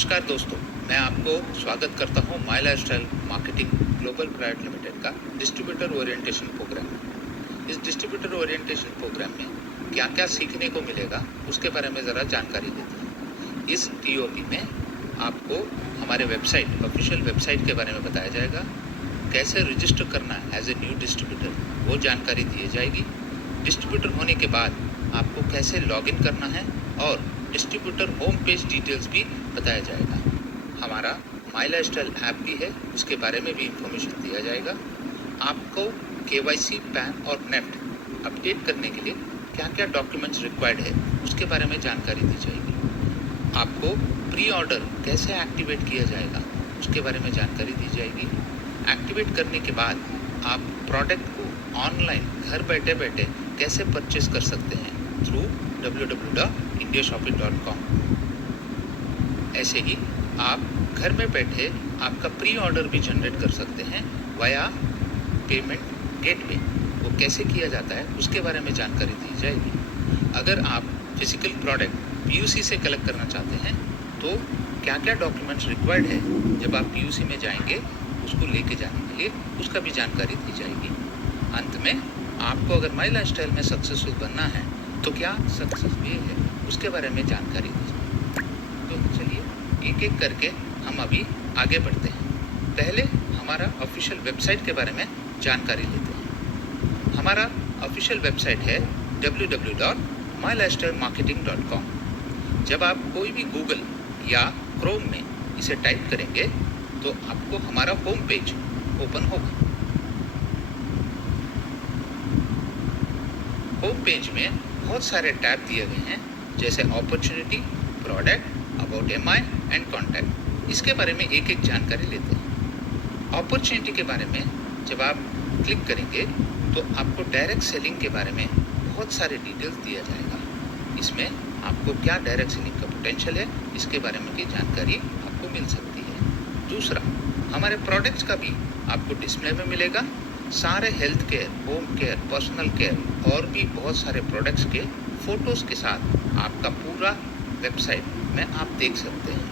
नमस्कार दोस्तों, मैं आपको स्वागत करता हूं my lifestyle marketing global private limited का डिस्ट्रीब्यूटर ओरिएंटेशन प्रोग्राम में। इस डिस्ट्रीब्यूटर ओरिएंटेशन प्रोग्राम में क्या क्या सीखने को मिलेगा उसके बारे में ज़रा जानकारी देते हैं। इस टीओपी में आपको हमारे वेबसाइट ऑफिशियल वेबसाइट के बारे में बताया जाएगा, कैसे रजिस्टर करना है एज ए न्यू डिस्ट्रीब्यूटर वो जानकारी दी जाएगी। डिस्ट्रीब्यूटर होने के बाद आपको कैसे लॉगिन करना है और डिस्ट्रीब्यूटर होम पेज डिटेल्स भी बताया जाएगा। हमारा माई लाइफस्टाइल ऐप भी है, उसके बारे में भी इंफॉर्मेशन दिया जाएगा। आपको केवाईसी, पैन और नेफ्ट अपडेट करने के लिए क्या क्या डॉक्यूमेंट्स रिक्वायर्ड है उसके बारे में जानकारी दी जाएगी। आपको प्री ऑर्डर कैसे एक्टिवेट किया जाएगा उसके बारे में जानकारी दी जाएगी। एक्टिवेट करने के बाद आप प्रोडक्ट को ऑनलाइन घर बैठे बैठे कैसे परचेस कर सकते हैं थ्रू www.indiashopping.com। ऐसे ही आप घर में बैठे आपका प्री ऑर्डर भी जनरेट कर सकते हैं वाया पेमेंट गेटवे। वो कैसे किया जाता है उसके बारे में जानकारी दी जाएगी। अगर आप फिजिकल प्रोडक्ट पीयूसी से कलेक्ट करना चाहते हैं तो क्या क्या डॉक्यूमेंट्स रिक्वायर्ड है जब आप पीयूसी में जाएंगे उसको लेके जाने के लिए उसका भी जानकारी दी जाएगी। अंत में आपको अगर माई लाइफस्टाइल में सक्सेसफुल बनना है तो क्या सक्सेस वे है उसके बारे में जानकारी दी जाएगी। तो चलिए एक एक करके हम अभी आगे बढ़ते हैं। पहले हमारा ऑफिशियल वेबसाइट के बारे में जानकारी लेते हैं। हमारा ऑफिशियल वेबसाइट है www.mylifestylemarketing.com। जब आप कोई भी गूगल या क्रोम में इसे टाइप करेंगे तो आपको हमारा होम पेज ओपन होगा। होम पेज में बहुत सारे टैब दिए गए हैं, जैसे opportunity, product, about MI and contact. इसके बारे में एक एक जानकारी लेते हैं। अपॉर्चुनिटी के बारे में जब आप क्लिक करेंगे तो आपको डायरेक्ट सेलिंग के बारे में बहुत सारे डिटेल्स दिया जाएगा। इसमें आपको क्या डायरेक्ट सेलिंग का पोटेंशियल है इसके बारे में भी जानकारी आपको मिल सकती है। दूसरा, हमारे प्रोडक्ट्स का भी आपको डिस्प्ले में मिलेगा। सारे health care, home care, personal care और भी बहुत सारे प्रोडक्ट्स के फोटोज़ के साथ आपका पूरा वेबसाइट में आप देख सकते हैं।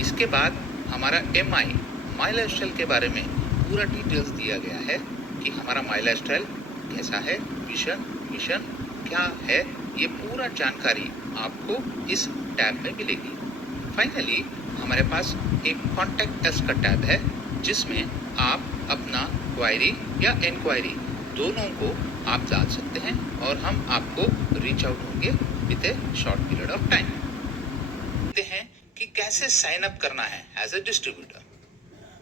इसके बाद हमारा एमआई माई लाइफस्टाइल के बारे में पूरा डिटेल्स दिया गया है कि हमारा माई लाइफस्टाइल कैसा है, विजन मिशन क्या है, ये पूरा जानकारी आपको इस टैब में मिलेगी। फाइनली हमारे पास एक कॉन्टैक्ट अस का टैब है जिसमें आप अपना क्वायरी या इंक्वायरी दोनों को आप डाल सकते हैं और हम आपको रीच आउट होंगे with A short period of time. देखते हैं कि कैसे साइन अप करना है एज ए डिस्ट्रीब्यूटर।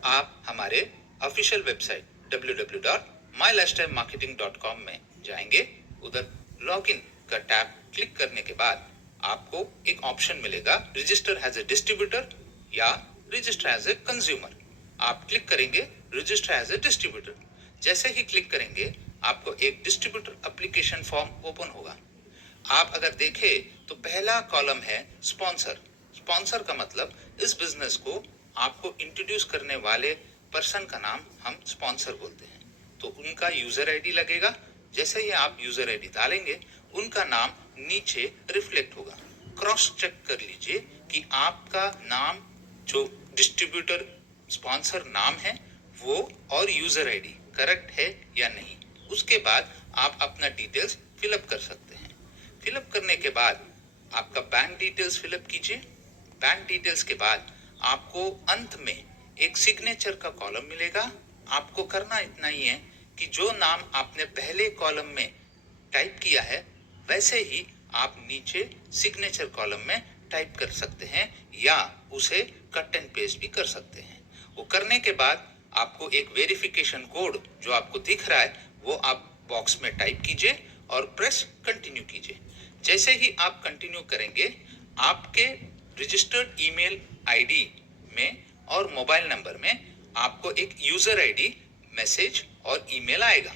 आप हमारे ऑफिशियल वेबसाइट www.mylifestylemarketing.com में जाएंगे। उधर लॉगिन का टैब क्लिक करने के बाद आपको एक ऑप्शन मिलेगा रजिस्टर एज ए डिस्ट्रीब्यूटर या रजिस्टर एज ए कंज्यूमर। आप क्लिक करेंगे रजिस्टर एज ए डिस्ट्रीब्यूटर। जैसे ही क्लिक करेंगे आपको एक डिस्ट्रीब्यूटर एप्लीकेशन फॉर्म ओपन होगा। आप अगर देखें तो पहला कॉलम है स्पॉन्सर। स्पॉन्सर का मतलब इस बिजनेस को आपको इंट्रोड्यूस करने वाले पर्सन का नाम हम स्पॉन्सर बोलते हैं। तो उनका यूजर आईडी लगेगा। जैसे ही आप यूजर आईडी डालेंगे उनका नाम नीचे रिफ्लेक्ट होगा। क्रॉस चेक कर लीजिए कि आपका नाम जो डिस्ट्रीब्यूटर स्पॉन्सर नाम है वो और यूजर आईडी करेक्ट है या नहीं। उसके बाद आप अपना डिटेल्स फिलअप कर सकते हैं। फिलअप करने के बाद आपका बैंक डिटेल्स फिलअप कीजिए। बैंक डिटेल्स के बाद आपको अंत में एक सिग्नेचर का कॉलम मिलेगा। आपको करना इतना ही है कि जो नाम आपने पहले कॉलम में टाइप किया है वैसे ही आप नीचे सिग्नेचर कॉलम में टाइप कर सकते हैं या उसे कट एंड पेस्ट भी कर सकते हैं। वो करने के बाद आपको एक वेरिफिकेशन कोड जो आपको दिख रहा है वो आप बॉक्स में टाइप कीजिए और प्रेस कंटिन्यू कीजिए। जैसे ही आप कंटिन्यू करेंगे आपके रजिस्टर्ड ईमेल आईडी में और मोबाइल नंबर में आपको एक यूजर आईडी मैसेज और ईमेल आएगा।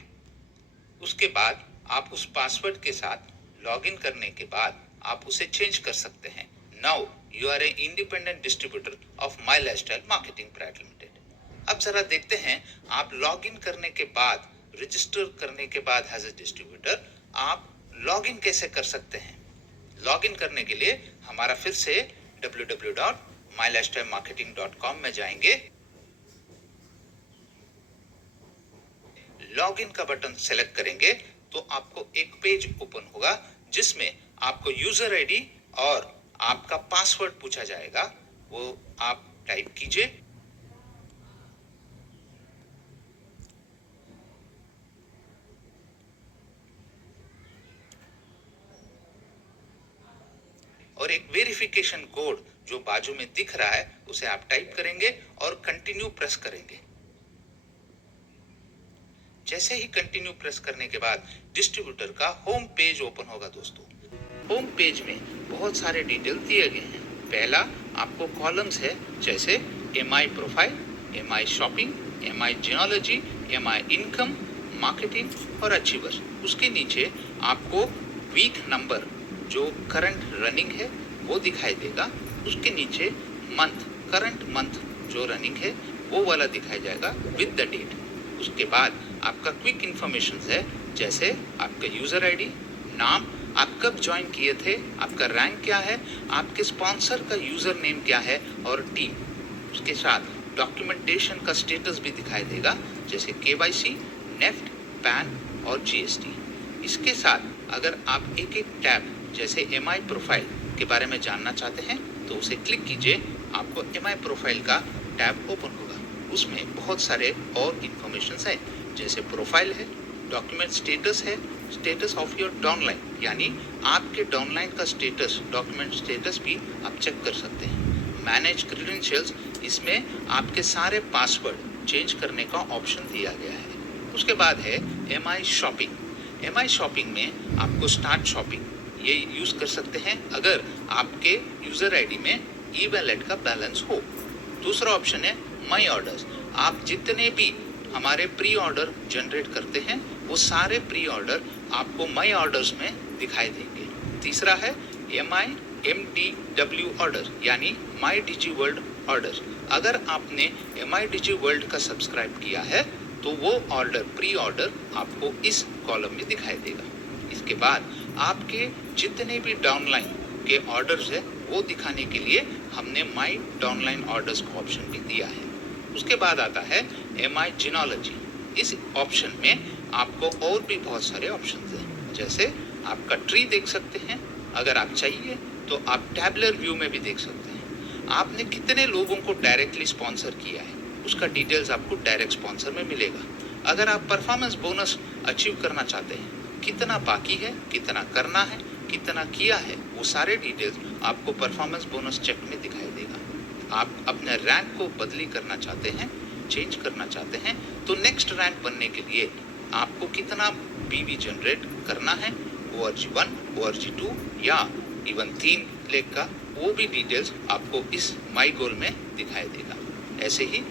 उसके बाद आप उस पासवर्ड के साथ लॉगिन करने के बाद आप उसे चेंज कर सकते हैं। Now you are a independent distributor of my lifestyle marketing private limited. अब जरा देखते हैं आप लॉगिन करने के बाद, रजिस्टर करने के बाद एज ए डिस्ट्रीब्यूटर आप लॉगिन कैसे कर सकते हैं। लॉगिन करने के लिए हमारा फिर से mylifestylemarketing.com में जाएंगे, लॉगिन का बटन सेलेक्ट करेंगे तो आपको एक पेज ओपन होगा जिसमें आपको यूजर आईडी और आपका पासवर्ड पूछा जाएगा, वो आप टाइप कीजिए। और एक वेरिफिकेशन कोड जो बाजू में दिख रहा है उसे आप टाइप करेंगे और कंटिन्यू प्रेस करेंगे। जैसे ही कंटिन्यू प्रेस करने के बाद डिस्ट्रीब्यूटर का होम पेज ओपन होगा दोस्तों। होम पेज में बहुत सारे डिटेल दिए गए हैं। पहला आपको कॉलम्स है जैसे MI profile, MI shopping, MI geology, MI income, marketing और अचीवर्स। उसके नीचे आपको वीक नंबर जो करंट रनिंग है वो दिखाई देगा। उसके नीचे मंथ, करंट मंथ जो रनिंग है वो वाला दिखाई जाएगा विद द डेट। उसके बाद आपका क्विक इंफॉर्मेशन है जैसे आपका यूजर आईडी, नाम, आप कब ज्वाइन किए थे, आपका रैंक क्या है, आपके स्पॉन्सर का यूजर नेम क्या है और टीम। उसके साथ डॉक्यूमेंटेशन का स्टेटस भी दिखाई देगा जैसे केवाईसी, नेफ्ट, पैन और जीएसटी। इसके साथ अगर आप एक एक टैब जैसे एमआई प्रोफाइल के बारे में जानना चाहते हैं तो उसे क्लिक कीजिए, आपको एमआई प्रोफाइल का टैब ओपन होगा। उसमें बहुत सारे और इंफॉर्मेशन है जैसे प्रोफाइल है, डॉक्यूमेंट स्टेटस है, स्टेटस ऑफ योर डाउनलाइन यानी आपके डाउनलाइन का स्टेटस, डॉक्यूमेंट स्टेटस भी आप चेक कर सकते हैं। मैनेज क्रेडेंशियल्स, इसमें आपके सारे पासवर्ड चेंज करने का ऑप्शन दिया गया है। उसके बाद है एमआई शॉपिंग। एमआई शॉपिंग में आपको स्टार्ट शॉपिंग ये यूज कर सकते हैं अगर आपके यूजर आईडी में ई वैलेट का बैलेंस हो। दूसरा ऑप्शन है माई ऑर्डर्स। आप जितने भी हमारे प्री ऑर्डर जनरेट करते हैं वो सारे प्री ऑर्डर आपको माई ऑर्डर्स में दिखाई देंगे। तीसरा है MIMDW ऑर्डर यानी माई डिजी वर्ल्ड ऑर्डर। अगर आपने MIDG वर्ल्ड का सब्सक्राइब किया है तो वो ऑर्डर, प्री ऑर्डर आपको इस कॉलम में दिखाई देगा। इसके बाद आपके जितने भी डाउनलाइन के ऑर्डर्स है वो दिखाने के लिए हमने माई डाउनलाइन ऑर्डर्स का ऑप्शन भी दिया है। उसके बाद आता है एमआई जियोलॉजी। इस ऑप्शन में आपको और भी बहुत सारे ऑप्शंस हैं जैसे आपका ट्री देख सकते हैं, अगर आप चाहिए तो आप टैबुलर व्यू में भी देख सकते हैं। आपने कितने लोगों को डायरेक्टली स्पॉन्सर किया है उसका डिटेल्स आपको डायरेक्ट स्पॉन्सर में मिलेगा। अगर आप परफॉर्मेंस बोनस अचीव करना चाहते हैं, कितना बाकी है, कितना करना है, कितना किया है, वो सारे डिटेल्स आपको परफॉर्मेंस बोनस चेक में दिखाई देगा। आप अपने रैंक को बदली करना चाहते हैं, चेंज करना चाहते हैं तो नेक्स्ट रैंक बनने के लिए आपको कितना बीवी जनरेट करना है, ORG1, ORG2 या इवन 3 लेग का, वो भी डिटेल्स आपको इस माई गोल में दिखाई देगा। ऐसे ही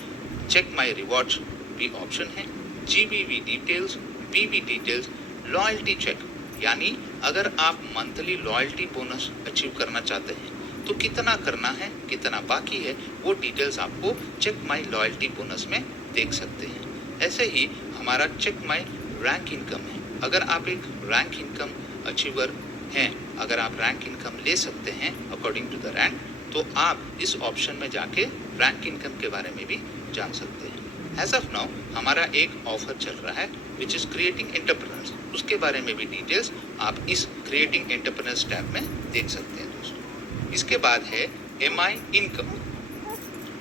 चेक माई रिवॉर्ड्स भी ऑप्शन है, GBV details, BB details, loyalty check यानी अगर आप मंथली लॉयल्टी बोनस अचीव करना चाहते हैं तो कितना करना है, कितना बाकी है, वो डिटेल्स आपको चेक माई लॉयल्टी बोनस में देख सकते हैं। ऐसे ही हमारा चेक माई रैंक इनकम है। अगर आप एक रैंक इनकम अचीवर हैं, अगर आप रैंक इनकम ले सकते हैं अकॉर्डिंग टू द रैंक, तो आप इस ऑप्शन में जाके रैंक इनकम के बारे में भी जान सकते हैं। एज ऑफ नाउ हमारा एक ऑफर चल रहा है विच इज क्रिएटिंग एंटरप्रेन्योर्स। उसके बारे में भी डिटेल्स आप इस क्रिएटिंग एंटरप्रेन्योर्स टैब में देख सकते हैं दोस्तों। इसके बाद है एमआई इनकम।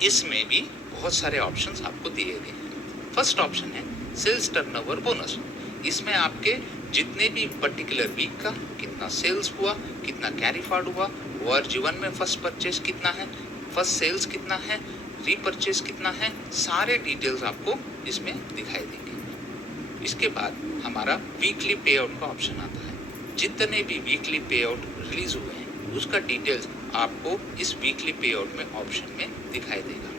इसमें भी बहुत सारे ऑप्शंस आपको दिए गए हैं। फर्स्ट ऑप्शन है सेल्स टर्नओवर बोनस। इसमें आपके जितने भी पर्टिकुलर वीक का कितना सेल्स हुआ, कितना कैरी फॉरवर्ड हुआ, ORG1 में फर्स्ट परचेज कितना है, फर्स्ट सेल्स कितना है, रीपरचेज कितना है, सारे डिटेल्स आपको इसमें दिखाई देंगे। इसके बाद हमारा वीकली पे आउट का ऑप्शन आता है। जितने भी वीकली पे आउट रिलीज हुए हैं उसका डिटेल्स आपको इस वीकली पे आउट में ऑप्शन में दिखाई देगा।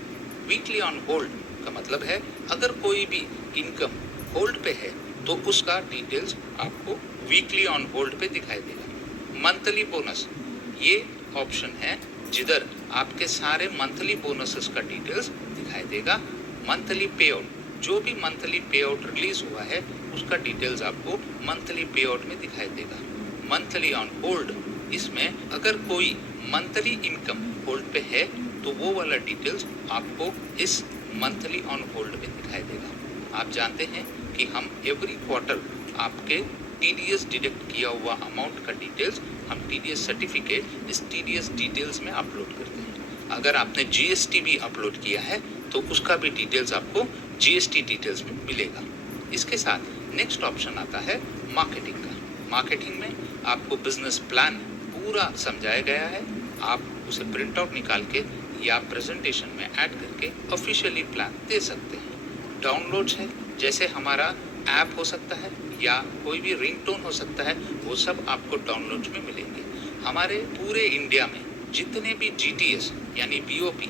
वीकली ऑन होल्ड का मतलब है अगर कोई भी इनकम होल्ड पे है तो उसका डिटेल्स आपको वीकली ऑन होल्ड पे दिखाई देगा। मंथली बोनस ये ऑप्शन है जिधर आपके सारे मंथली बोनसेस का डिटेल्स दिखाई देगा। मंथली पे आउट, जो भी मंथली पे आउट रिलीज हुआ है उसका डिटेल्स आपको मंथली पे आउट में दिखाई देगा। मंथली ऑन होल्ड, इसमें अगर कोई मंथली इनकम होल्ड पे है तो वो वाला डिटेल्स आपको इस मंथली ऑन होल्ड में दिखाई देगा। आप जानते हैं कि हम एवरी क्वार्टर आपके टीडीएस डिडक्ट किया हुआ अमाउंट का डिटेल्स हम टीडीएस सर्टिफिकेट इस टीडीएस डिटेल्स में अपलोड करते हैं। अगर आपने जीएसटी भी अपलोड किया है तो उसका भी डिटेल्स आपको जीएसटी डिटेल्स में मिलेगा। इसके साथ नेक्स्ट ऑप्शन आता है मार्केटिंग का। मार्केटिंग में आपको बिजनेस प्लान पूरा समझाया गया है। आप उसे प्रिंट आउट निकाल के या प्रेजेंटेशन में ऐड करके ऑफिशियली प्लान दे सकते हैं। डाउनलोड्स है, जैसे हमारा ऐप हो सकता है या कोई भी रिंगटोन हो सकता है, वो सब आपको डाउनलोड्स में मिलेंगे। हमारे पूरे इंडिया में जितने भी जीटीएस यानी बीओपी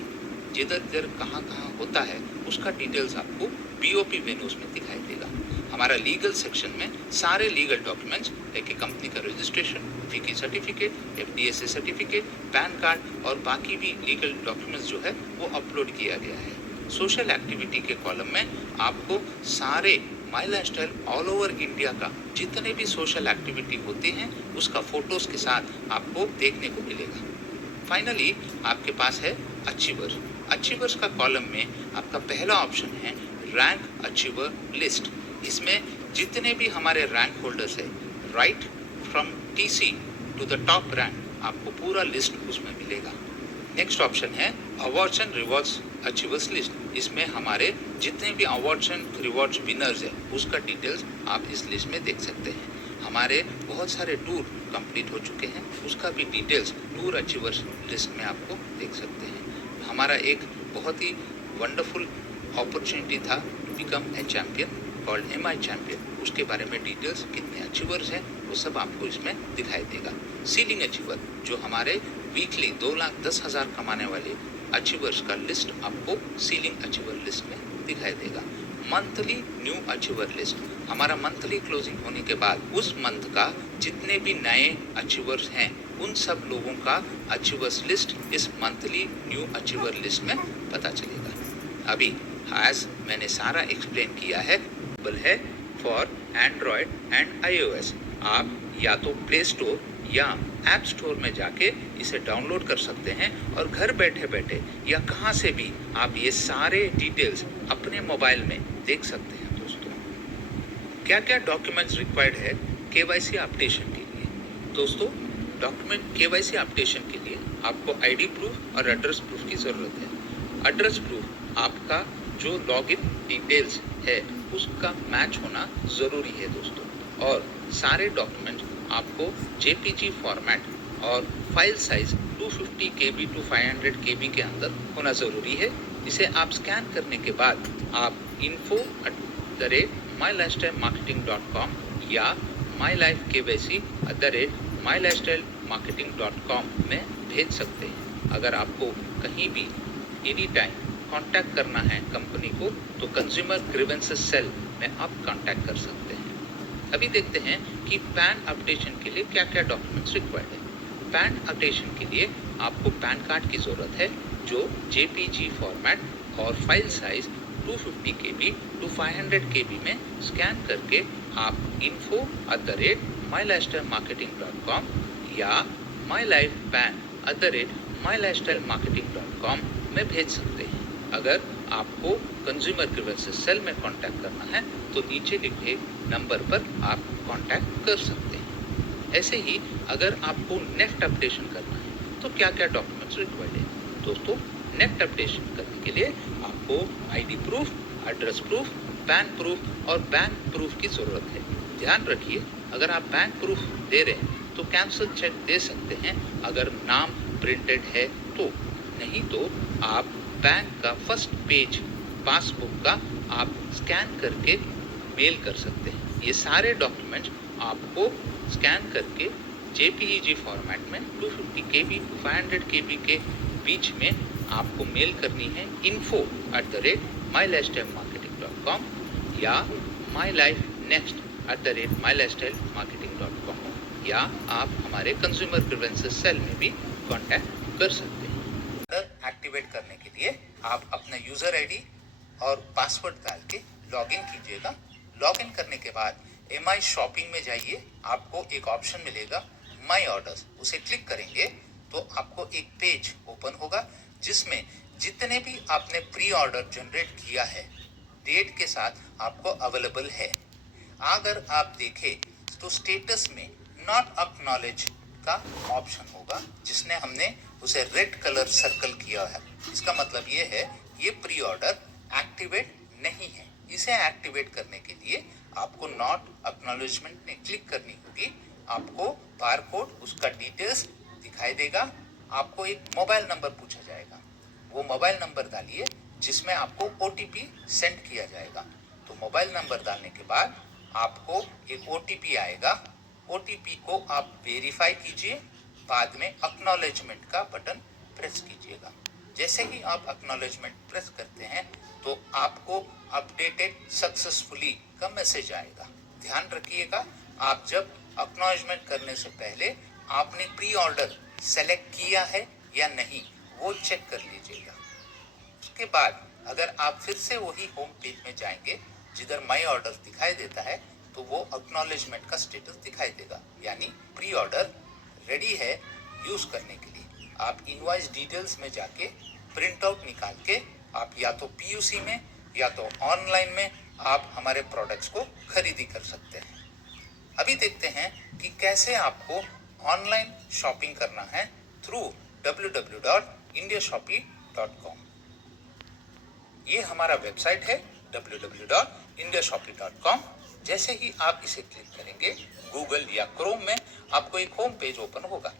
जिधर जिधर कहाँ कहाँ होता है उसका डिटेल्स आपको बीओपी वेन्यूज में दिखाई देगा। हमारा लीगल सेक्शन में सारे लीगल डॉक्यूमेंट्स जैसे कंपनी का रजिस्ट्रेशन, फीकी सर्टिफिकेट, एफडीएसए सर्टिफिकेट, पैन कार्ड और बाकी भी लीगल डॉक्यूमेंट्स जो है वो अपलोड किया गया है। सोशल एक्टिविटी के कॉलम में आपको सारे माई लाइफस्टाइल ऑल ओवर इंडिया का जितने भी सोशल एक्टिविटी होते हैं उसका फोटोज के साथ आपको देखने को मिलेगा। फाइनली आपके पास है अचीवर्स। अचीवर्स का कॉलम में आपका पहला ऑप्शन है रैंक अचीवर लिस्ट। इसमें जितने भी हमारे रैंक होल्डर्स है right from TC to the top rank, आपको पूरा लिस्ट उसमें मिलेगा। नेक्स्ट ऑप्शन है awards and rewards achievers list. इसमें हमारे जितने भी अवार्ड्स एंड रिवॉर्ड्स विनर्स है उसका डिटेल्स आप इस लिस्ट में देख सकते हैं। हमारे बहुत सारे टूर कंप्लीट हो चुके हैं, उसका भी डिटेल्स टूर अचीवर्स लिस्ट में आपको देख सकते हैं। हमारा एक बहुत ही वंडरफुल अपॉर्चुनिटी था to become a champion called MI champion. उसके बारे में डिटेल्स कितने अचीवर्स हैं वो सब आपको इसमें दिखाई देगा। सीलिंग अचीवर जो हमारे वीकली 2,10,000 कमाने वाले अचीवर्स का लिस्ट आपको सीलिंग अचीवर लिस्ट में दिखाई देगा। मंथली न्यू अचीवर लिस्ट, हमारा मंथली क्लोजिंग होने के बाद उस मंथ का जितने भी नए अचीवर्स हैं उन सब लोगों का अचीवर्स लिस्ट इस मंथली न्यू अचीवर लिस्ट में पता चलेगा। अभी आज मैंने सारा एक्सप्लेन किया है फॉर एंड्रॉयड एंड आईओएस। आप या तो प्ले स्टोर या ऐप स्टोर में जाके इसे डाउनलोड कर सकते हैं और घर बैठे बैठे या कहाँ से भी आप ये सारे डिटेल्स अपने मोबाइल में देख सकते हैं। दोस्तों, क्या क्या डॉक्यूमेंट्स रिक्वायर्ड है केवाईसी अपडेशन के लिए? दोस्तों, डॉक्यूमेंट केवाईसी अपडेशन के लिए आपको आईडी प्रूफ और एड्रेस प्रूफ की ज़रूरत है। एड्रेस प्रूफ आपका जो लॉगिन डिटेल्स है उसका मैच होना ज़रूरी है दोस्तों, और सारे डॉक्यूमेंट आपको जेपीजी फॉर्मेट और file size 250 KB to 500 KB के अंदर होना ज़रूरी है। इसे आप स्कैन करने के बाद आप info@mylifestylemarketing.com या mylifekyc@mylifestylemarketing.com में भेज सकते हैं। अगर आपको कहीं भी एनी टाइम कांटेक्ट करना है कंपनी को तो कंज्यूमर ग्रीवेंसेस सेल में आप कांटेक्ट कर सकते हैं। अभी देखते हैं कि पैन अपडेशन के लिए क्या क्या डॉक्यूमेंट्स रिक्वायर्ड है। पैन अपडेशन के लिए आपको पैन कार्ड की ज़रूरत है जो जेपीजी फॉर्मेट और file size 250 KB to 500 KB में स्कैन करके आप info@mylifestylemarketing.com या mylifepan@mylifestylemarketing.com में भेज सकते हैं। अगर आपको कंज्यूमर ग्रीवेंसेस सेल में कांटेक्ट करना है तो नीचे लिखे नंबर पर आप कांटेक्ट कर सकते हैं। ऐसे ही अगर आपको नेफ्ट अपडेशन करना है तो क्या क्या डॉक्यूमेंट्स रिक्वायर्ड है? दोस्तों, नेफ्ट अपडेशन करने के लिए आपको ID proof, address proof, pan proof और बैंक प्रूफ की ज़रूरत है। ध्यान रखिए, अगर आप बैंक प्रूफ दे रहे हैं तो कैंसिल चेक दे सकते हैं अगर नाम प्रिंटेड है तो, नहीं तो आप बैंक का फर्स्ट पेज पासबुक का आप स्कैन करके मेल कर सकते हैं। ये सारे डॉक्यूमेंट्स आपको स्कैन करके जेपीईजी फॉर्मेट में 250 KB टू 500 KB के बीच में आपको मेल करनी है info@mylifestylemarketing.com या mylifenext@mylifestylemarketing.com या आप हमारे कंज्यूमर ग्रीवेंसेस सेल में भी कांटेक्ट कर सकते हैं। एक्टिवेट करने के लिए आप अपना यूजर आईडी और पासवर्ड डाल के लॉगिन कीजिएगा। लॉगिन करने के बाद एमआई शॉपिंग में जाइए, आपको एक ऑप्शन मिलेगा माई ऑर्डर्स, उसे क्लिक करेंगे तो आपको एक पेज ओपन होगा जिसमें जितने भी आपने प्री ऑर्डर जनरेट किया है डेट के साथ आपको अवेलेबल है। अगर आप देखें तो स्टेटस में नॉट अक्नॉलेज का ऑप्शन होगा, जिसने हमने उसे रेड कलर सर्कल किया है। इसका मतलब ये है ये प्री ऑर्डर एक्टिवेट नहीं है। इसे एक्टिवेट करने के लिए आपको नॉट अक्नॉलेजमेंट में क्लिक करनी होगी। आपको बारकोड, उसका डिटेल्स दिखाई देगा। आपको एक मोबाइल नंबर पूछा जाएगा, वो मोबाइल नंबर डालिए जिसमें आपको ओटीपी सेंड किया जाएगा। तो मोबाइल नंबर डालने के बाद आपको एक ओटीपी आएगा। ओटीपी को आप वेरीफाई कीजिए, बाद में अक्नॉलेजमेंट का बटन प्रेस कीजिएगा। जैसे ही आप अक्नॉलेजमेंट प्रेस करते हैं तो आपको अपडेटेड सक्सेसफुली का मैसेज आएगा। ध्यान रखिएगा, आप जब अक्नॉलेजमेंट करने से पहले आपने प्री ऑर्डर सेलेक्ट किया है या नहीं वो चेक कर लीजिएगा। उसके बाद अगर आप फिर से वही होम पेज में जाएंगे जिधर माई ऑर्डर दिखाई देता है तो वो अक्नॉलेजमेंट का स्टेटस दिखाई देगा, यानी प्री ऑर्डर रेडी है यूज करने के लिए। आप इनवॉइस डिटेल्स में जाके प्रिंट आउट निकाल के आप या तो पीयूसी में या तो ऑनलाइन में आप हमारे प्रोडक्ट्स को खरीदी कर सकते हैं। अभी देखते हैं कि कैसे आपको ऑनलाइन शॉपिंग करना है थ्रू www.indiashopee.com। ये हमारा वेबसाइट है www.indiashopee.com। जैसे ही आप इसे क्लिक करेंगे गूगल या क्रोम में आपको एक होम पेज ओपन होगा।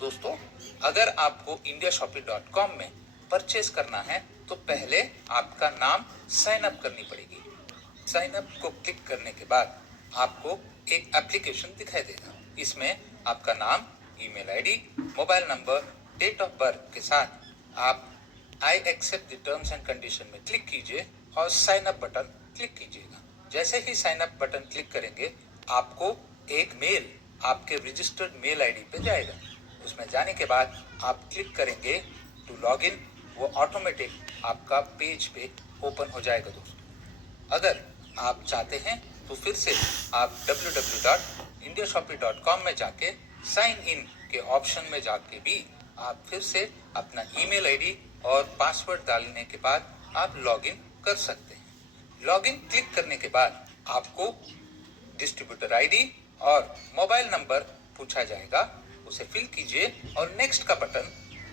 दोस्तों, अगर आपको indiashopee.com में परचेस करना है तो पहले आपका नाम साइन अप करनी पड़ेगी। साइन अप को क्लिक करने के बाद आपको एक एप्लीकेशन दिखाई देगा। इसमें आपका नाम, email ID, mobile number, date of birth के साथ आप I accept the terms and condition में क्लिक कीजिए और साइन अप बटन क्लिक कीजिएगा। जैसे ही साइन अप बटन क्लिक करेंगे आपको एक मेल आपके रजिस्टर्ड मेल आईडी पे जाएगा। उसमें जाने के बाद आप क्लिक करेंगे टू लॉग इन, वो ऑटोमेटिक आपका पेज पे ओपन हो जाएगा। दोस्तों, अगर आप चाहते हैं तो फिर से आप www.indiashopee.com में जाके साइन इन के ऑप्शन में जाके भी आप फिर से अपना ईमेल आईडी और पासवर्ड डालने के बाद आप लॉगिन कर सकते हैं। लॉगिन क्लिक करने के बाद आपको डिस्ट्रीब्यूटर आईडी और मोबाइल नंबर पूछा जाएगा, उसे फिल कीजिए और नेक्स्ट का बटन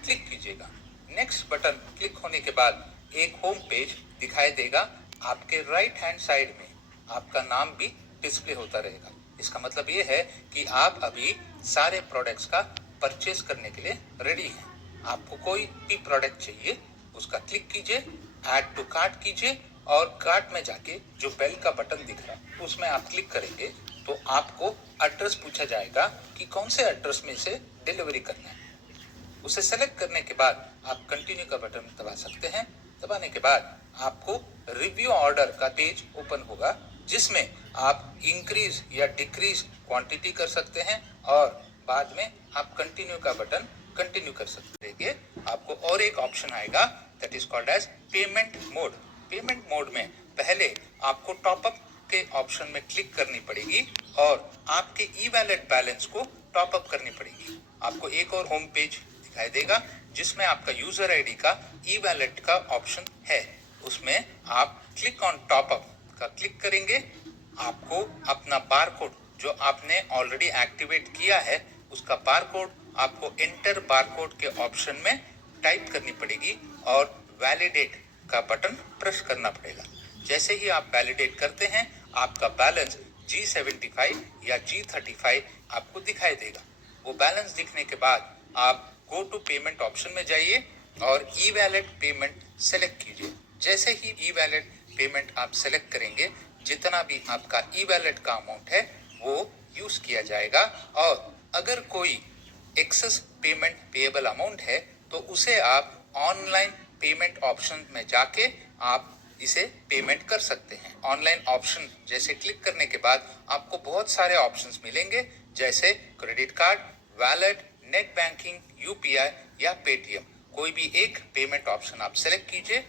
क्लिक कीजिएगा। नेक्स्ट बटन क्लिक होने के बाद एक होम पेज दिखाई देगा। आपके राइट हैंड साइड में आपका नाम भी डिस्प्ले होता रहेगा। इसका मतलब ये है कि आप अभी सारे प्रोडक्ट्स का परचेस करने के लिए रेडी हैं। आपको कोई भी प्रोडक्ट चाहिए उसका क्लिक कीजिए, ऐड टू कार्ट कीजिए और कार्ट में जाके जो बेल का बटन दिख रहा है उसमें आप क्लिक करेंगे तो आपको एड्रेस पूछा जाएगा कि कौन से एड्रेस में से डिलीवरी करना है। उसे सेलेक्ट करने के बाद आप कंटिन्यू का बटन दबा सकते हैं। दबाने के बाद आपको रिव्यू ऑर्डर का पेज ओपन होगा, जिसमें आप इंक्रीज या डिक्रीज क्वांटिटी कर सकते हैं और बाद में आप कंटिन्यू का बटन कंटिन्यू कर सकते हैं। आपको और एक ऑप्शन आएगा that is called as payment mode. Payment mode में पहले आपको टॉपअप के ऑप्शन में क्लिक करनी पड़ेगी और आपके ई वैलेट बैलेंस को टॉपअप करनी पड़ेगी। आपको एक और होम पेज दिखाई देगा जिसमें आपका यूजर आईडी का ई वैलेट का ऑप्शन है। उसमें आप क्लिक ऑन टॉपअप का क्लिक करेंगे। आपको अपना बारकोड जो आपने ऑलरेडी एक्टिवेट किया है उसका बारकोड आपको एंटर बारकोड के ऑप्शन में टाइप करनी पड़ेगी और वैलिडेट का बटन प्रेस करना पड़ेगा। जैसे ही आप वैलिडेट करते हैं आपका बैलेंस G75 या G35 आपको दिखाई देगा। वो बैलेंस दिखने के बाद आप गो टू पेमेंट ऑप्शन में जाइए और ई वैलेट पेमेंट सेलेक्ट कीजिए। जैसे ही ई वैलेट पेमेंट आप सेलेक्ट करेंगे जितना भी आपका ई वैलेट का अमाउंट है वो यूज किया जाएगा और अगर कोई एक्सेस पेमेंट पेएबल अमाउंट है तो उसे आप ऑनलाइन पेमेंट ऑप्शन में जाके आप इसे पेमेंट कर सकते हैं। ऑनलाइन ऑप्शन जैसे क्लिक करने के बाद आपको बहुत सारे ऑप्शंस मिलेंगे, जैसे credit card, wallet, net banking, UPI या पेटीएम। कोई भी एक पेमेंट ऑप्शन आप सेलेक्ट कीजिए,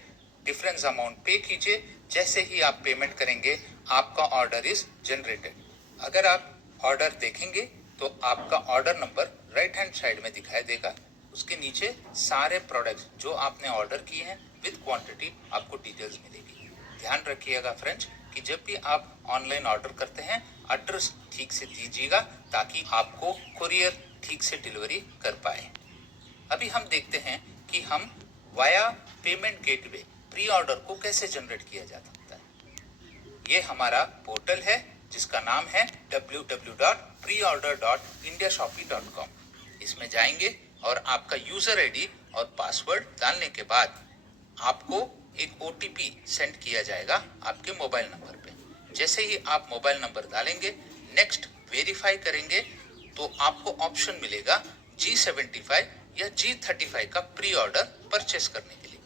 डिफरेंस अमाउंट पे कीजिए। जैसे ही आप पेमेंट करेंगे आपका ऑर्डर इज जनरेटेड। अगर आप ऑर्डर देखेंगे तो आपका order number right hand side में दिखाई देगा। उसके नीचे सारे प्रोडक्ट्स जो आपने ऑर्डर किए हैं विद क्वांटिटी आपको डिटेल्स मिलेगी। ध्यान रखिएगा फ्रेंड्स कि जब भी आप ऑनलाइन ऑर्डर करते हैं एड्रेस ठीक से दीजिएगा ताकि आपको कुरियर ठीक से डिलीवरी कर पाए। अभी हम देखते हैं कि हम via payment gateway pre order को कैसे जनरेट किया जा सकता है। ये हमारा पोर्टल है जिसका नाम है www.preorder.indiashopee.com। इसमें जाएंगे और आपका यूजर आईडी और पासवर्ड डालने के बाद आपको एक ओटीपी सेंड किया जाएगा आपके मोबाइल नंबर पे। जैसे ही आप मोबाइल नंबर डालेंगे नेक्स्ट वेरीफाई करेंगे तो आपको ऑप्शन मिलेगा G75 या G35 का प्री ऑर्डर परचेस करने के लिए।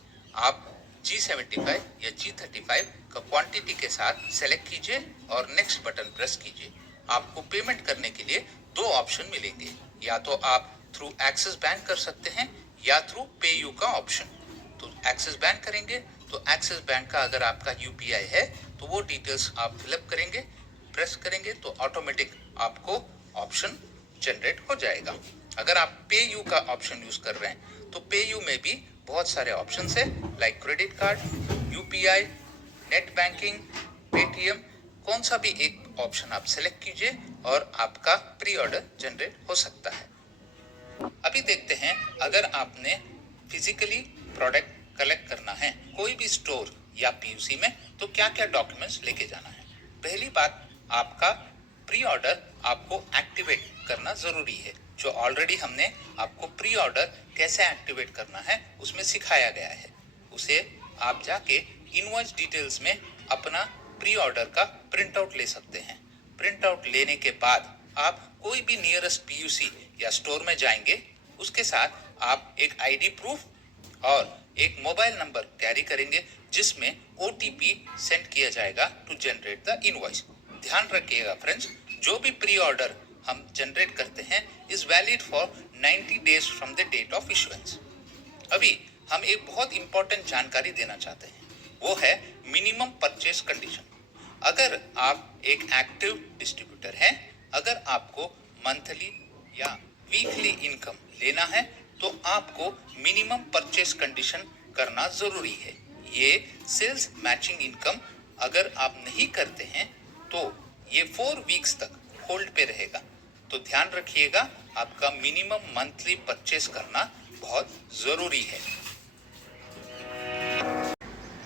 आप G75 या G35 का क्वांटिटी के साथ सेलेक्ट कीजिए और नेक्स्ट बटन प्रेस कीजिए। आपको पेमेंट करने के लिए दो ऑप्शन मिलेंगे, या तो आप थ्रू एक्सिस बैंक कर सकते हैं या थ्रू पे यू का ऑप्शन। तो एक्सिस बैंक करेंगे तो एक्सिस बैंक का अगर आपका यूपीआई है तो वो डिटेल्स आप फिलअप करेंगे, प्रेस करेंगे तो ऑटोमेटिक आपको ऑप्शन जनरेट हो जाएगा। अगर आप पे यू का ऑप्शन यूज कर रहे हैं तो पे यू में भी बहुत सारे ऑप्शन है like credit card, UPI, net banking, Paytm. कौन सा भी एक ऑप्शन आप सेलेक्ट कीजिए और आपका प्री ऑर्डर जनरेट हो सकता है। अभी देखते हैं अगर आपने फिजिकली प्रोडक्ट कलेक्ट करना है कोई भी स्टोर या पीयूसी में तो क्या क्या डॉक्यूमेंट्स लेके जाना है। पहली बात, आपका प्री ऑर्डर आपको एक्टिवेट करना जरूरी है। जो ऑलरेडी हमने आपको प्री ऑर्डर कैसे एक्टिवेट करना है उसमें सिखाया गया है, उसे आप जाके इनवॉइस डिटेल्स में अपना प्री ऑर्डर का प्रिंट आउट ले सकते हैं। प्रिंट आउट लेने के बाद आप कोई भी नियरेस्ट पीयूसी या स्टोर में जाएंगे, उसके साथ आप एक आईडी प्रूफ और एक मोबाइल नंबर कैरी करेंगे जिसमें ओटीपी सेंड किया जाएगा टू जनरेट द इनवॉइस। ध्यान रखिएगा फ्रेंड्स, जो भी प्री ऑर्डर हम जनरेट करते हैं is valid for 90 days from the date of issuance. अभी हम एक बहुत इंपॉर्टेंट जानकारी देना चाहते हैं, वो है मिनिमम परचेस कंडीशन। अगर आप एक एक्टिव डिस्ट्रीब्यूटर हैं, अगर आपको मंथली या वीकली इनकम लेना है तो आपको मिनिमम परचेस कंडीशन करना जरूरी है। ये सेल्स मैचिंग इनकम अगर आप नहीं करते हैं तो ये 4 वीक्स तक होल्ड पे रहेगा। तो ध्यान रखिएगा आपका मिनिमम मंथली परचेस करना बहुत जरूरी है।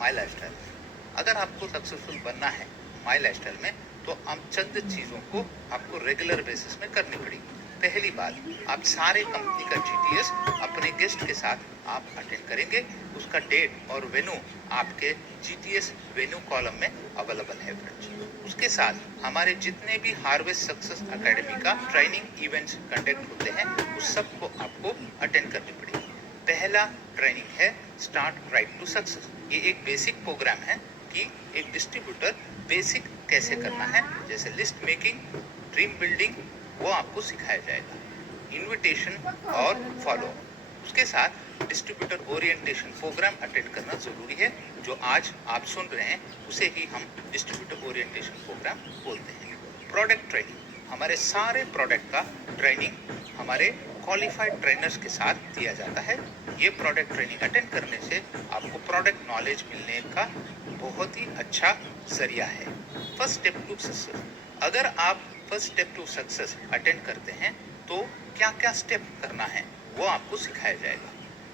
माई लाइफस्टाइल, अगर आपको सक्सेसफुल बनना है माई लाइफस्टाइल में तो हम चंद चीजों को आपको रेगुलर बेसिस में करनी पड़ेगी। पहली बात, आप सारे कंपनी का जीटीएस अपने गेस्ट के साथ आप अटेंड करेंगे। उसका डेट और वेन्यू आपके जीटीएस वेन्यू कॉलम में अवेलेबल है फ्रेंड्स। उसके साथ हमारे जितने भी हार्वेस्ट सक्सेस एकेडमी का ट्रेनिंग इवेंट्स कंडक्ट होते हैं उस सब को आपको अटेंड करनी पड़ेगी। पहला ट्रेनिंग है स्टार्ट राइट टू सक्सेस। ये एक बेसिक प्रोग्राम है कि एक डिस्ट्रीब्यूटर बेसिक कैसे करना है, जैसे लिस्ट मेकिंग, ड्रीम बिल्डिंग, वो आपको सिखाया जाएगा। इनविटेशन और फॉलो, उसके साथ डिस्ट्रीब्यूटर ओरिएंटेशन प्रोग्राम अटेंड करना जरूरी है। जो आज आप सुन रहे हैं उसे ही हम डिस्ट्रीब्यूटर ओरिएंटेशन प्रोग्राम बोलते हैं। प्रोडक्ट ट्रेनिंग, हमारे सारे प्रोडक्ट का ट्रेनिंग हमारे क्वालिफाइड ट्रेनर्स के साथ दिया जाता है। ये प्रोडक्ट ट्रेनिंग अटेंड करने से आपको प्रोडक्ट नॉलेज मिलने का बहुत ही अच्छा जरिया है। फर्स्ट स्टेप टू सक्सेस, अगर आप first step to success attend करते हैं तो क्या क्या स्टेप करना है वो आपको सिखाया जाएगा।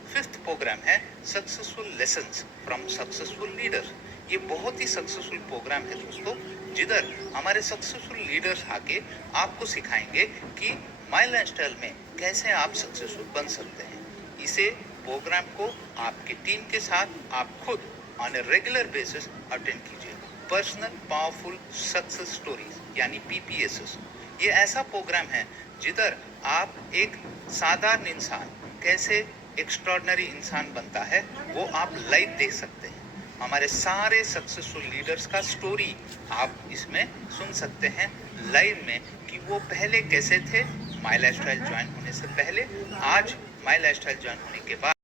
फिफ्थ प्रोग्राम है successful lessons from successful leaders. ये बहुत ही सक्सेसफुल प्रोग्राम है दोस्तों, जिधर हमारे सक्सेसफुल लीडर्स आके आपको सिखाएंगे कि माई लाइफस्टाइल में कैसे आप सक्सेसफुल बन सकते हैं। इसे प्रोग्राम को आपकी टीम के साथ आप खुद on a regular basis attend कीजिए। पर्सनल पावरफुल सक्सेस स्टोरीज यानी पीपीएसएस, ये ऐसा प्रोग्राम है जिधर आप एक साधारण इंसान कैसे एक्स्ट्रॉर्डिनरी इंसान बनता है वो आप लाइव देख सकते हैं। हमारे सारे सक्सेसफुल लीडर्स का स्टोरी आप इसमें सुन सकते हैं लाइव में कि वो पहले कैसे थे माई लाइफस्टाइल ज्वाइन होने से पहले, आज माई लाइफस्टाइल ज्वाइन होने के बाद